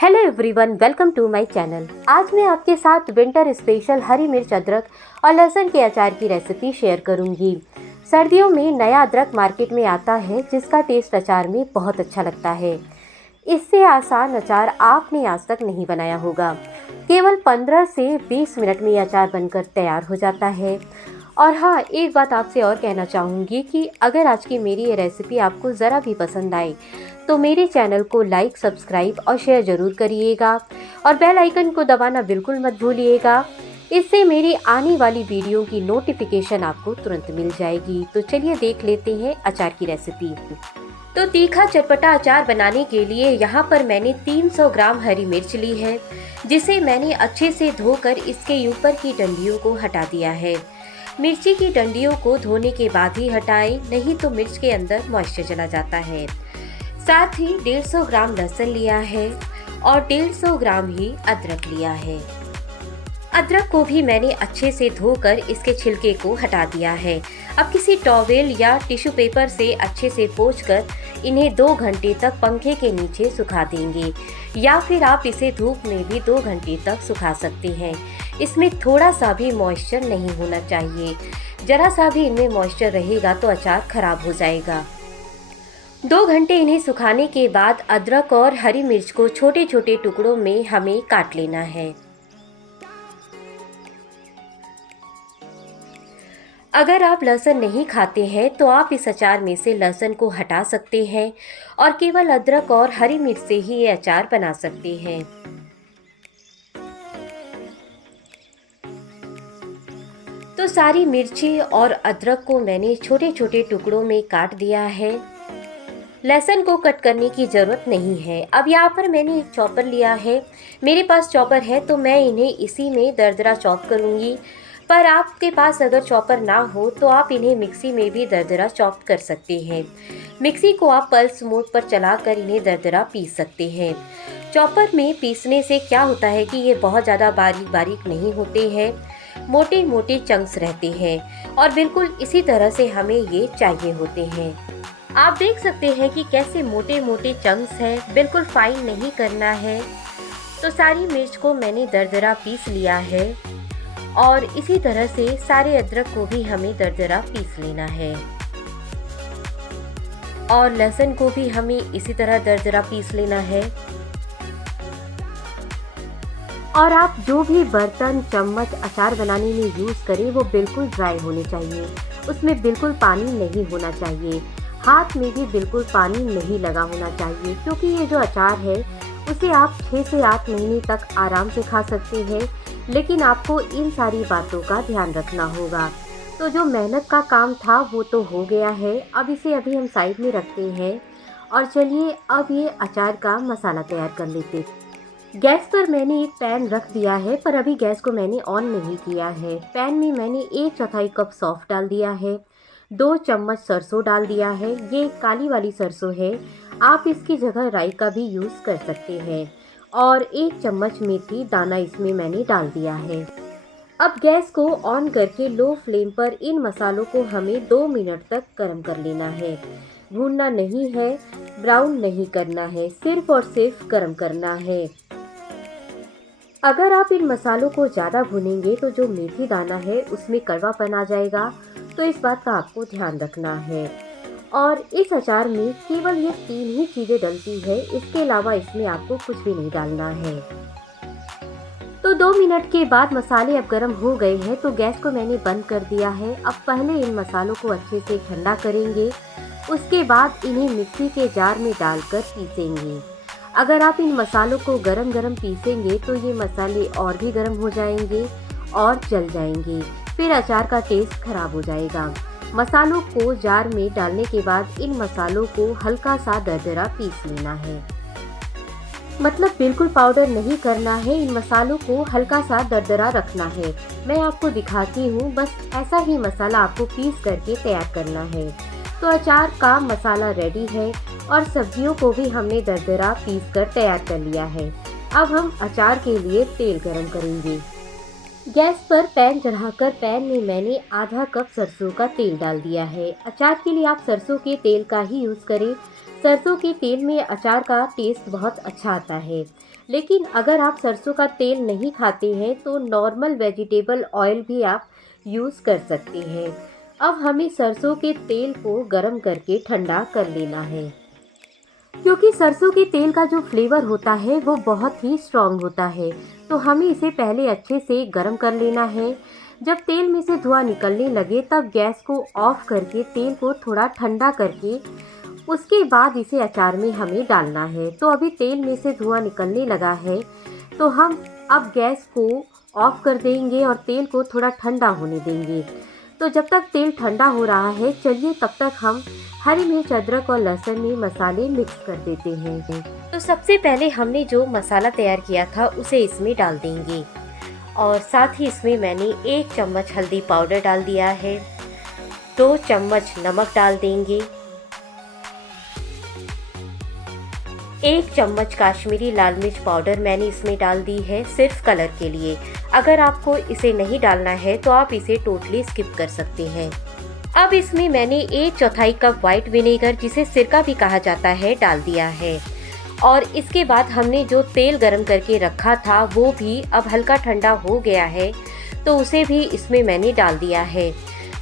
Hello everyone, welcome to my channel. आज मैं आपके साथ विंटर स्पेशल हरी मिर्च, अदरक और लहसुन के अचार की रेसिपी शेयर करूंगी। सर्दियों में नया अदरक मार्केट में आता है जिसका टेस्ट अचार में बहुत अच्छा लगता है। इससे आसान अचार आपने आज तक नहीं बनाया होगा। केवल 15 से 20 मिनट में ये अचार बनकर तैयार हो जाता है। और हाँ, एक बात आपसे और कहना चाहूँगी कि अगर आज की मेरी ये रेसिपी आपको ज़रा भी पसंद आए तो मेरे चैनल को लाइक, सब्सक्राइब और शेयर ज़रूर करिएगा और बेल आइकन को दबाना बिल्कुल मत भूलिएगा। इससे मेरी आने वाली वीडियो की नोटिफिकेशन आपको तुरंत मिल जाएगी। तो चलिए देख लेते हैं अचार की रेसिपी। तो तीखा चटपटा अचार बनाने के लिए यहाँ पर मैंने 300 ग्राम हरी मिर्च ली है, जिसे मैंने अच्छे से धोकर इसके ऊपर की डंडियों को हटा दिया है। मिर्ची की डंडियों को धोने के बाद ही हटाएं, नहीं तो मिर्च के अंदर मॉइस्चर चला जाता है। साथ ही 150 ग्राम लहसुन लिया है और 150 ग्राम ही अदरक लिया है। अदरक को भी मैंने अच्छे से धोकर इसके छिलके को हटा दिया है। अब किसी टॉवेल या टिश्यू पेपर से अच्छे से पोंछकर इन्हें 2 घंटे तक पंखे के नीचे सुखा देंगे, या फिर आप इसे धूप में भी 2 घंटे तक सुखा सकते हैं। इसमें थोड़ा सा भी मॉइस्चर नहीं होना चाहिए। जरा सा भी इनमें मॉइस्चर रहेगा तो अचार खराब हो जाएगा। 2 घंटे इन्हें सुखाने के बाद अदरक और हरी मिर्च को छोटे छोटे टुकड़ों में हमें काट लेना है। अगर आप लहसुन नहीं खाते हैं तो आप इस अचार में से लहसुन को हटा सकते हैं और केवल अदरक और हरी मिर्च से ही ये अचार बना सकते हैं। तो सारी मिर्ची और अदरक को मैंने छोटे छोटे टुकड़ों में काट दिया है। लहसुन को कट करने की ज़रूरत नहीं है। अब यहाँ पर मैंने एक चॉपर लिया है। मेरे पास चॉपर है तो मैं इन्हें इसी में दरदरा चॉप करूँगी, पर आपके पास अगर चॉपर ना हो तो आप इन्हें मिक्सी में भी दरदरा चॉप कर सकते हैं। मिक्सी को आप पल्स मोड पर चलाकर इन्हें दरदरा पीस सकते हैं। चॉपर में पीसने से क्या होता है कि ये बहुत ज़्यादा बारीक बारीक नहीं होते हैं, मोटे मोटे चंक्स रहते हैं और बिल्कुल इसी तरह से हमें ये चाहिए होते हैं। आप देख सकते हैं कि कैसे मोटे मोटे चंक्स हैं, बिल्कुल फाइन नहीं करना है। तो सारी मिर्च को मैंने दरदरा पीस लिया है और इसी तरह से सारे अदरक को भी हमें दरदरा पीस लेना है और लहसुन को भी हमें इसी तरह दरदरा पीस लेना है। और आप जो भी बर्तन, चम्मच अचार बनाने में यूज़ करें वो बिल्कुल ड्राई होने चाहिए। उसमें बिल्कुल पानी नहीं होना चाहिए। हाथ में भी बिल्कुल पानी नहीं लगा होना चाहिए, क्योंकि ये जो अचार है उसे आप 6 से 8 महीने तक आराम से खा सकते हैं। लेकिन आपको इन सारी बातों का ध्यान रखना होगा। तो जो मेहनत का काम था वो तो हो गया है। अब इसे अभी हम साइड में रखते हैं और चलिए अब ये अचार का मसाला तैयार कर लेते हैं। गैस पर मैंने एक पैन रख दिया है, पर अभी गैस को मैंने ऑन नहीं किया है। पैन में मैंने 1/4 कप सौंफ डाल दिया है, 2 चम्मच सरसों डाल दिया है। ये काली वाली सरसों है, आप इसकी जगह राई का भी यूज़ कर सकते हैं। और 1 चम्मच मेथी दाना इसमें मैंने डाल दिया है। अब गैस को ऑन करके लो फ्लेम पर इन मसालों को हमें 2 मिनट तक गर्म कर लेना है। भूनना नहीं है, ब्राउन नहीं करना है, सिर्फ और सिर्फ गर्म करना है। अगर आप इन मसालों को ज़्यादा भुनेंगे तो जो मेथी दाना है उसमें कड़वापन आ जाएगा, तो इस बात का आपको ध्यान रखना है। और इस अचार में केवल ये 3 ही चीज़ें डलती है, इसके अलावा इसमें आपको कुछ भी नहीं डालना है। तो 2 मिनट के बाद मसाले अब गर्म हो गए हैं, तो गैस को मैंने बंद कर दिया है। अब पहले इन मसालों को अच्छे से ठंडा करेंगे, उसके बाद इन्हें मिक्सी के जार में डालकर पीसेंगे। अगर आप इन मसालों को गरम गरम पीसेंगे तो ये मसाले और भी गर्म हो जाएंगे और जल जाएंगे, फिर अचार का टेस्ट खराब हो जाएगा। मसालों को जार में डालने के बाद इन मसालों को हल्का सा दरदरा पीस लेना है, मतलब बिल्कुल पाउडर नहीं करना है। इन मसालों को हल्का सा दरदरा रखना है। मैं आपको दिखाती हूँ, बस ऐसा ही मसाला आपको पीस करके तैयार करना है। तो अचार का मसाला रेडी है और सब्जियों को भी हमने दरदरा पीस कर तैयार कर लिया है। अब हम अचार के लिए तेल गरम करेंगे। गैस पर पैन चढ़ाकर पैन में मैंने आधा कप सरसों का तेल डाल दिया है। अचार के लिए आप सरसों के तेल का ही यूज़ करें। सरसों के तेल में अचार का टेस्ट बहुत अच्छा आता है। लेकिन अगर आप सरसों का तेल नहीं खाते हैं तो नॉर्मल वेजिटेबल ऑयल भी आप यूज़ कर सकते हैं। अब हमें सरसों के तेल को गरम करके ठंडा कर लेना है, क्योंकि सरसों के तेल का जो फ्लेवर होता है वो बहुत ही स्ट्रॉन्ग होता है। तो हमें इसे पहले अच्छे से गरम कर लेना है। जब तेल में से धुआं निकलने लगे तब गैस को ऑफ करके तेल को थोड़ा ठंडा करके उसके बाद इसे अचार में हमें डालना है। तो अभी तेल में से धुआं निकलने लगा है, तो हम अब गैस को ऑफ कर देंगे और तेल को थोड़ा ठंडा होने देंगे। तो जब तक तेल ठंडा हो रहा है, चलिए तब तक हम हरी मिर्च, अदरक और लहसुन में मसाले मिक्स कर देते हैं। तो सबसे पहले हमने जो मसाला तैयार किया था उसे इसमें डाल देंगे और साथ ही इसमें मैंने 1 चम्मच हल्दी पाउडर डाल दिया है, 2 चम्मच नमक डाल देंगे, 1 चम्मच काश्मीरी लाल मिर्च पाउडर मैंने इसमें डाल दी है सिर्फ कलर के लिए। अगर आपको इसे नहीं डालना है तो आप इसे टोटली स्किप कर सकते हैं। अब इसमें मैंने 1/4 कप वाइट विनेगर, जिसे सिरका भी कहा जाता है, डाल दिया है। और इसके बाद हमने जो तेल गरम करके रखा था वो भी अब हल्का ठंडा हो गया है, तो उसे भी इसमें मैंने डाल दिया है।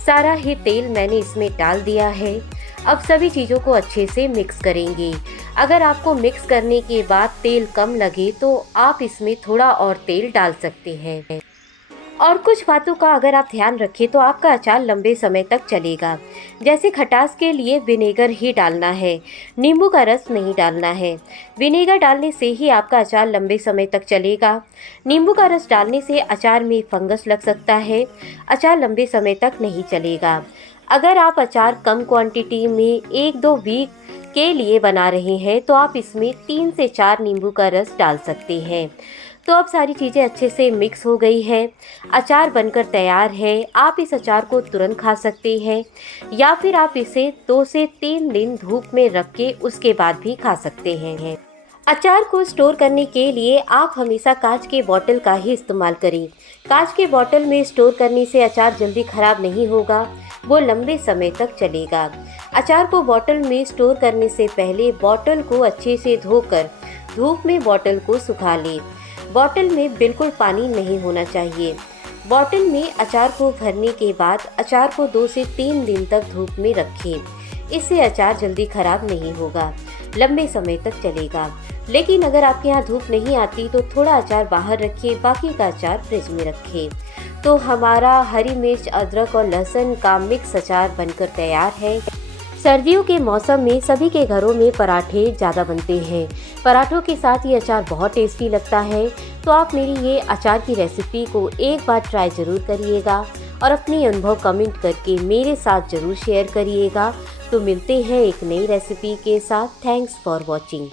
सारा ही तेल मैंने इसमें डाल दिया है। अब सभी चीज़ों को अच्छे से मिक्स करेंगे। अगर आपको मिक्स करने के बाद तेल कम लगे तो आप इसमें थोड़ा और तेल डाल सकते हैं। और कुछ बातों का अगर आप ध्यान रखें तो आपका अचार लंबे समय तक चलेगा। जैसे खटास के लिए विनेगर ही डालना है, नींबू का रस नहीं डालना है। विनेगर डालने से ही आपका अचार लंबे समय तक चलेगा। नींबू का रस डालने से अचार में फंगस लग सकता है, अचार लंबे समय तक नहीं चलेगा। अगर आप अचार कम क्वांटिटी में 1-2 वीक के लिए बना रहे हैं तो आप इसमें 3 से 4 नींबू का रस डाल सकते हैं। तो अब सारी चीज़ें अच्छे से मिक्स हो गई है, अचार बनकर तैयार है। आप इस अचार को तुरंत खा सकते हैं या फिर आप इसे 2 से 3 दिन धूप में रख के उसके बाद भी खा सकते हैं। अचार को स्टोर करने के लिए आप हमेशा कांच के बॉटल का ही इस्तेमाल करें। कांच के बॉटल में स्टोर करने से अचार जल्दी खराब नहीं होगा, वो लंबे समय तक चलेगा। अचार को बॉटल में स्टोर करने से पहले बॉटल को अच्छे से धोकर धूप में बॉटल को सुखा लें। बॉटल में बिल्कुल पानी नहीं होना चाहिए। बॉटल में अचार को भरने के बाद अचार को 2 से 3 दिन तक धूप में रखें। इससे अचार जल्दी खराब नहीं होगा, लंबे समय तक चलेगा। लेकिन अगर आपके यहाँ धूप नहीं आती तो थोड़ा अचार बाहर रखिए, बाकी का अचार फ्रिज में रखें। तो हमारा हरी मिर्च, अदरक और लहसुन का मिक्स अचार बनकर तैयार है। सर्दियों के मौसम में सभी के घरों में पराठे ज़्यादा बनते हैं। पराठों के साथ ये अचार बहुत टेस्टी लगता है। तो आप मेरी ये अचार की रेसिपी को एक बार ट्राई ज़रूर करिएगा और अपनी अनुभव कमेंट करके मेरे साथ ज़रूर शेयर करिएगा। तो मिलते हैं एक नई रेसिपी के साथ। Thanks for watching.